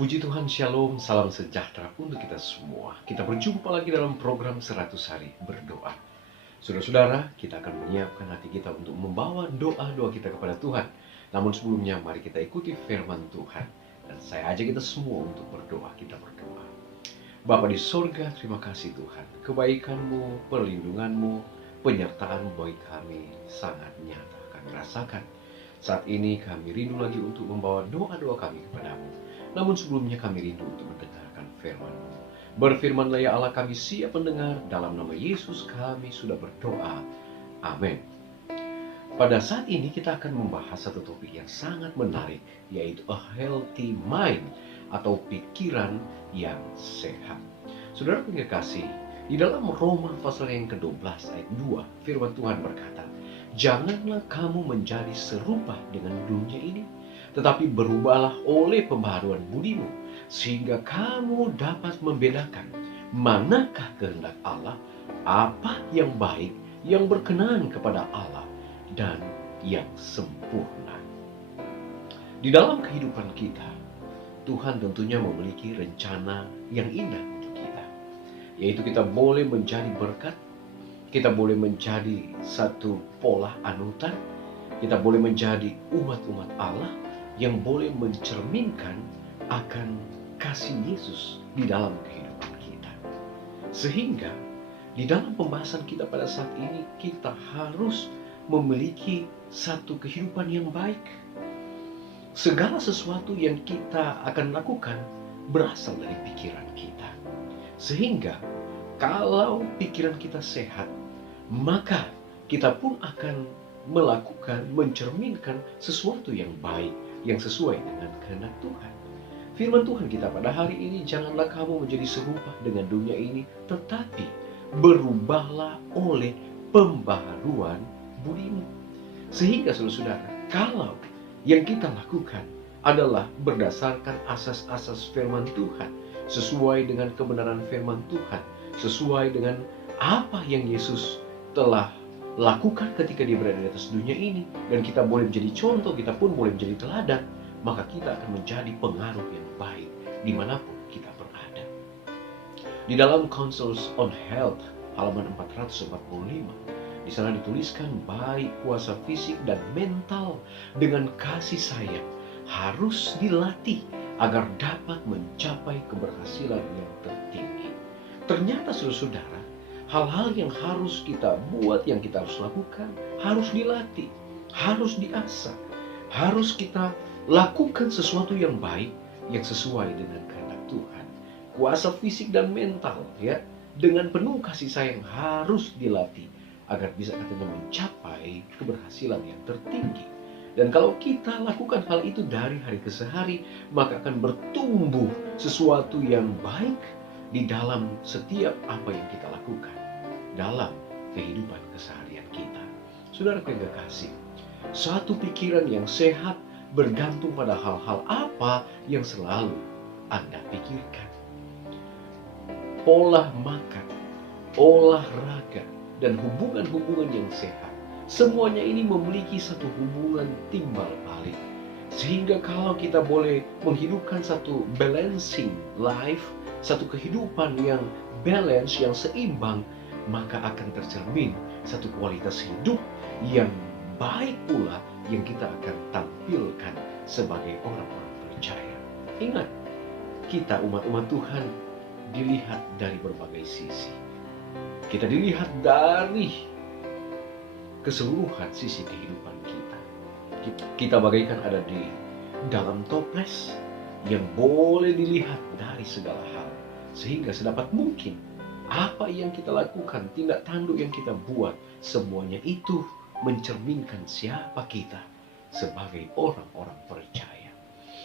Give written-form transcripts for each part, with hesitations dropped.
Puji Tuhan, Shalom, salam sejahtera untuk kita semua. Kita berjumpa lagi dalam program 100 Hari Berdoa. Saudara-saudara, kita akan menyiapkan hati kita untuk membawa doa-doa kita kepada Tuhan. Namun sebelumnya, mari kita ikuti firman Tuhan. Dan saya ajak kita semua untuk berdoa, kita berdoa. Bapa di sorga, terima kasih Tuhan. Kebaikan-Mu, perlindungan-Mu, penyertaan-Mu bagi kami sangat nyata kami rasakan. Saat ini kami rindu lagi untuk membawa doa-doa kami kepadamu. Namun sebelumnya kami rindu untuk mendengarkan firman-Mu. Berfirmanlah ya Allah, kami siap mendengar. Dalam nama Yesus kami sudah berdoa. Amin. Pada saat ini kita akan membahas satu topik yang sangat menarik, yaitu a healthy mind atau pikiran yang sehat. Saudara punya kasih, di dalam Roma pasal yang ke-12 ayat 2, firman Tuhan berkata, "Janganlah kamu menjadi serupa dengan dunia ini, tetapi berubahlah oleh pembaharuan budimu, sehingga kamu dapat membedakan manakah kehendak Allah, apa yang baik, yang berkenan kepada Allah, dan yang sempurna." Di dalam kehidupan kita, Tuhan tentunya memiliki rencana yang indah untuk kita, yaitu kita boleh menjadi berkat, kita boleh menjadi satu pola anutan, kita boleh menjadi umat-umat Allah yang boleh mencerminkan akan kasih Yesus di dalam kehidupan kita. Sehingga di dalam pembahasan kita pada saat ini, kita harus memiliki satu kehidupan yang baik. Segala sesuatu yang kita akan lakukan berasal dari pikiran kita. Sehingga kalau pikiran kita sehat, maka kita pun akan melakukan, mencerminkan sesuatu yang baik, yang sesuai dengan kehendak Tuhan. Firman Tuhan kita pada hari ini, janganlah kamu menjadi serupa dengan dunia ini, tetapi berubahlah oleh pembaharuan budimu. Sehingga saudara-saudara, kalau yang kita lakukan adalah berdasarkan asas-asas firman Tuhan, sesuai dengan kebenaran firman Tuhan, sesuai dengan apa yang Yesus telah lakukan ketika dia berada di atas dunia ini, dan kita boleh menjadi contoh, kita pun boleh menjadi teladan, maka kita akan menjadi pengaruh yang baik dimanapun kita berada. Di dalam Counsels on Health halaman 445, di sana dituliskan, baik kuasa fisik dan mental dengan kasih sayang harus dilatih agar dapat mencapai keberhasilan yang tertinggi. Ternyata saudara-saudara, hal-hal yang harus kita buat, yang kita harus lakukan, harus dilatih, harus diasah, harus kita lakukan sesuatu yang baik, yang sesuai dengan kehendak Tuhan. Kuasa fisik dan mental, ya, dengan penuh kasih sayang harus dilatih agar bisa kita mencapai keberhasilan yang tertinggi. Dan kalau kita lakukan hal itu dari hari ke hari, maka akan bertumbuh sesuatu yang baik di dalam setiap apa yang kita lakukan dalam kehidupan keseharian kita. Saudara yang kekasih, satu pikiran yang sehat bergantung pada hal-hal apa yang selalu Anda pikirkan. Pola makan, olahraga, dan hubungan-hubungan yang sehat, semuanya ini memiliki satu hubungan timbal balik. Sehingga kalau kita boleh menghidupkan satu balancing life, satu kehidupan yang balance, yang seimbang, maka akan tercermin satu kualitas hidup yang baik pula yang kita akan tampilkan sebagai orang-orang percaya. Ingat, kita umat-umat Tuhan dilihat dari berbagai sisi. Kita dilihat dari keseluruhan sisi kehidupan kita. Kita bagaikan ada di dalam toples yang boleh dilihat dari segala hal. Sehingga sedapat mungkin apa yang kita lakukan, tindak tanduk yang kita buat, semuanya itu mencerminkan siapa kita sebagai orang-orang percaya.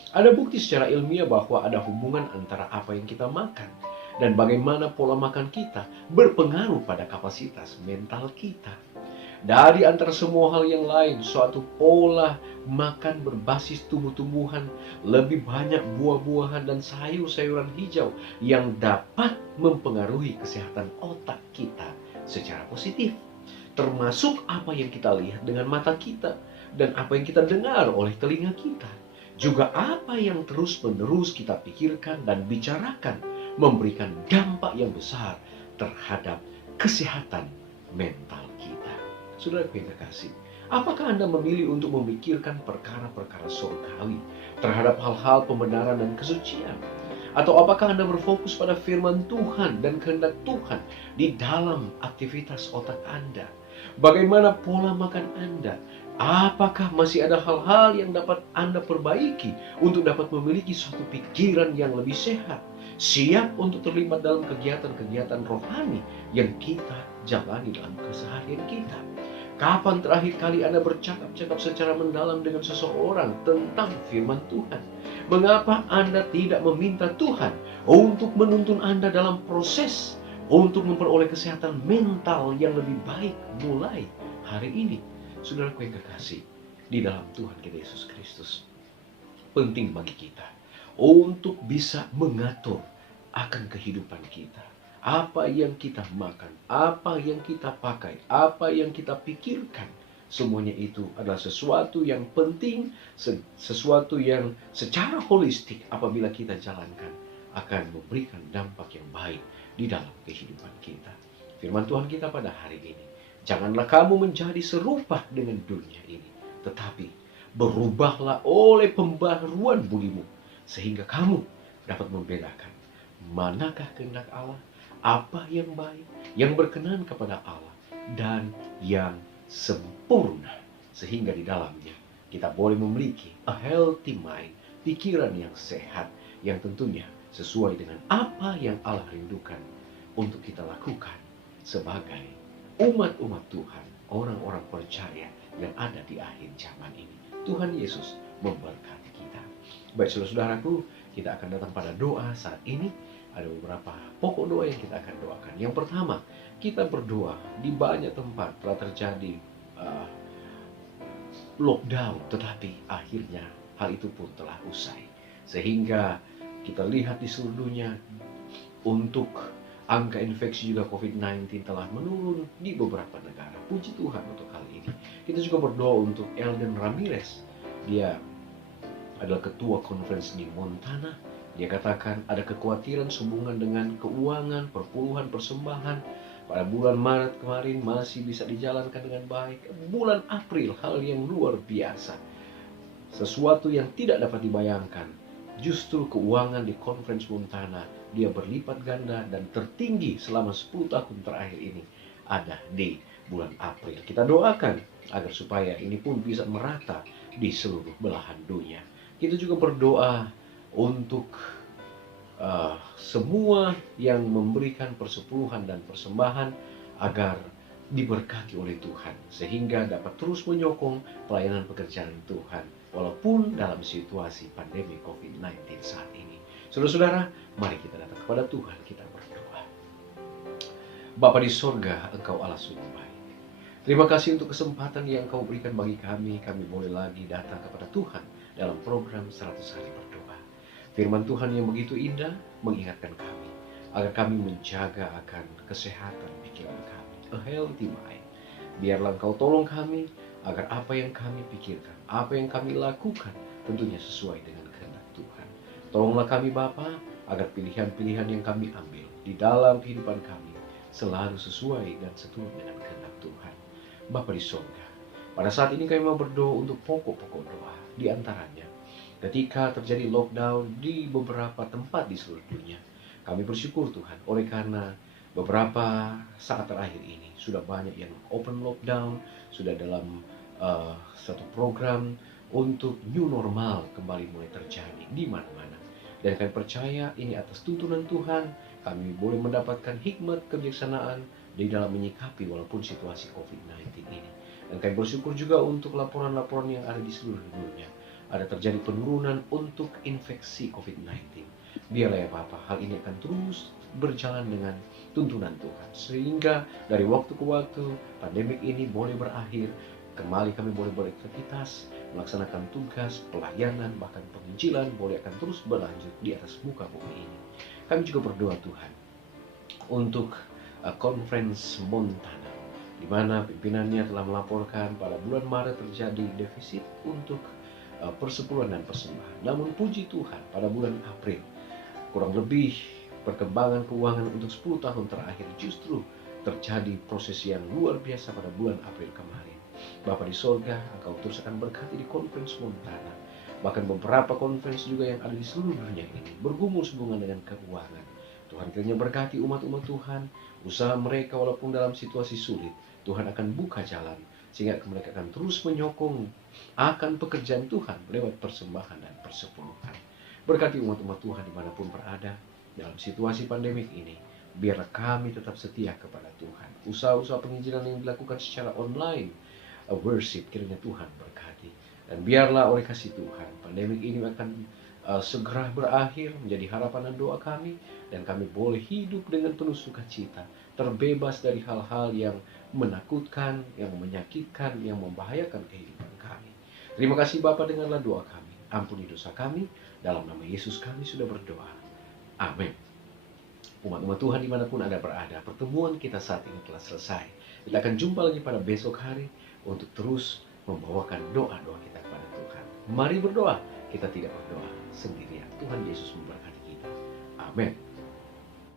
Ada bukti secara ilmiah bahwa ada hubungan antara apa yang kita makan dan bagaimana pola makan kita berpengaruh pada kapasitas mental kita. Dari antara semua hal yang lain, suatu pola makan berbasis tumbuh-tumbuhan, lebih banyak buah-buahan dan sayur-sayuran hijau yang dapat mempengaruhi kesehatan otak kita secara positif. Termasuk apa yang kita lihat dengan mata kita dan apa yang kita dengar oleh telinga kita. juga apa yang terus-menerus kita pikirkan dan bicarakan memberikan dampak yang besar terhadap kesehatan mental kita. Saudaraku yang terkasih, apakah Anda memilih untuk memikirkan perkara-perkara surgawi terhadap hal-hal pembenaran dan kesucian? Atau apakah Anda berfokus pada firman Tuhan dan kehendak Tuhan di dalam aktivitas otak Anda? Bagaimana pola makan Anda? Apakah masih ada hal-hal yang dapat Anda perbaiki untuk dapat memiliki suatu pikiran yang lebih sehat? Siap untuk terlibat dalam kegiatan-kegiatan rohani yang kita jalani dalam keseharian kita. Kapan terakhir kali Anda bercakap-cakap secara mendalam dengan seseorang tentang firman Tuhan? Mengapa Anda tidak meminta Tuhan untuk menuntun Anda dalam proses untuk memperoleh kesehatan mental yang lebih baik mulai hari ini? Saudaraku yang kekasih, di dalam Tuhan kita Yesus Kristus, penting bagi kita untuk bisa mengatur akan kehidupan kita. Apa yang kita makan, apa yang kita pakai, apa yang kita pikirkan, semuanya itu adalah sesuatu yang penting, sesuatu yang secara holistik apabila kita jalankan akan memberikan dampak yang baik di dalam kehidupan kita. Firman Tuhan kita pada hari ini, janganlah kamu menjadi serupa dengan dunia ini, tetapi berubahlah oleh pembaharuan budimu, sehingga kamu dapat membedakan manakah kehendak Allah, apa yang baik, yang berkenan kepada Allah, dan yang sempurna. Sehingga di dalamnya kita boleh memiliki a healthy mind, pikiran yang sehat, yang tentunya sesuai dengan apa yang Allah rindukan untuk kita lakukan sebagai umat-umat Tuhan, orang-orang percaya yang ada di akhir zaman ini. Tuhan Yesus memberkati kita. Baik saudara-saudaraku, kita akan datang pada doa saat ini. Ada beberapa pokok doa yang kita akan doakan. Yang pertama, kita berdoa di banyak tempat telah terjadi lockdown, tetapi akhirnya hal itu pun telah usai. Sehingga kita lihat di seluruh dunia untuk angka infeksi juga COVID-19 telah menurun di beberapa negara. Puji Tuhan untuk hal ini. Kita juga berdoa untuk Elden Ramirez. Dia adalah ketua conference di Montana. Dia katakan ada kekhawatiran sehubungan dengan keuangan, perpuluhan persembahan. Pada bulan Maret kemarin masih bisa dijalankan dengan baik. Bulan April hal yang luar biasa. Sesuatu yang tidak dapat dibayangkan. Justru keuangan di conference Montana dia berlipat ganda dan tertinggi selama 10 tahun terakhir ini ada di bulan April. Kita doakan agar supaya ini pun bisa merata di seluruh belahan dunia. Kita juga berdoa untuk semua yang memberikan persepuluhan dan persembahan agar diberkati oleh Tuhan sehingga dapat terus menyokong pelayanan pekerjaan Tuhan walaupun dalam situasi pandemi COVID-19 saat ini. Saudara-saudara, mari kita datang kepada Tuhan, kita berdoa. Bapa di sorga, Engkau Allah sungguh baik. Terima kasih untuk kesempatan yang Engkau berikan bagi kami boleh lagi datang kepada Tuhan dalam program 100 hari berdoa. Firman Tuhan yang begitu indah mengingatkan kami agar kami menjaga akan kesehatan pikiran kami, a healthy mind. Biarlah Engkau tolong kami agar apa yang kami pikirkan, apa yang kami lakukan tentunya sesuai dengan kehendak Tuhan. Tolonglah kami Bapa agar pilihan-pilihan yang kami ambil di dalam kehidupan kami selalu sesuai dan seturut dengan kehendak Tuhan. Bapa di surga, pada saat ini kami mau berdoa untuk pokok-pokok doa. Di antaranya ketika terjadi lockdown di beberapa tempat di seluruh dunia. Kami bersyukur Tuhan, oleh karena beberapa saat terakhir ini sudah banyak yang open lockdown, sudah dalam satu program untuk new normal kembali mulai terjadi di mana-mana. Dan kami percaya ini atas tuntunan Tuhan, kami boleh mendapatkan hikmat kebijaksanaan di dalam menyikapi walaupun situasi COVID-19 ini. Dan kami bersyukur juga untuk laporan-laporan yang ada di seluruh dunia. Ada terjadi penurunan untuk infeksi COVID-19. Biarlah ya Bapak, hal ini akan terus berjalan dengan tuntunan Tuhan. Sehingga dari waktu ke waktu, pandemik ini boleh berakhir. Kembali kami boleh beraktivitas, melaksanakan tugas, pelayanan, bahkan penginjilan boleh akan terus berlanjut di atas muka bumi ini. Kami juga berdoa Tuhan untuk conference Montana, di mana pimpinannya telah melaporkan pada bulan Maret terjadi defisit untuk persepuluhan dan persembahan. Namun puji Tuhan, pada bulan April kurang lebih perkembangan keuangan untuk 10 tahun terakhir justru terjadi proses yang luar biasa pada bulan April kemarin. Bapa di sorga, Engkau terus akan berkati di Conference Montana. Bahkan beberapa conference juga yang ada di seluruh dunia ini bergumul sehubungan dengan keuangan. Tuhan kiranya berkati umat-umat Tuhan, usaha mereka walaupun dalam situasi sulit, Tuhan akan buka jalan, sehingga mereka akan terus menyokong akan pekerjaan Tuhan lewat persembahan dan persepuluhan. Berkati umat-umat Tuhan dimanapun berada dalam situasi pandemik ini, biarlah kami tetap setia kepada Tuhan. Usaha-usaha penginjilan yang dilakukan secara online, worship, kiranya Tuhan berkati. Dan biarlah oleh kasih Tuhan, pandemik ini akan segera berakhir, menjadi harapan dan doa kami, dan kami boleh hidup dengan penuh sukacita, terbebas dari hal-hal yang menakutkan, yang menyakitkan, yang membahayakan kehidupan kami. Terima kasih Bapa, dengarlah doa kami. Ampuni dosa kami, dalam nama Yesus kami sudah berdoa. Amin. Umat-umat Tuhan dimanapun Anda berada, pertemuan kita saat ini telah selesai. Kita akan jumpa lagi pada besok hari untuk terus membawakan doa-doa kita kepada Tuhan. Mari berdoa, kita tidak berdoa sendirian. Tuhan Yesus memberkati kita. Amin.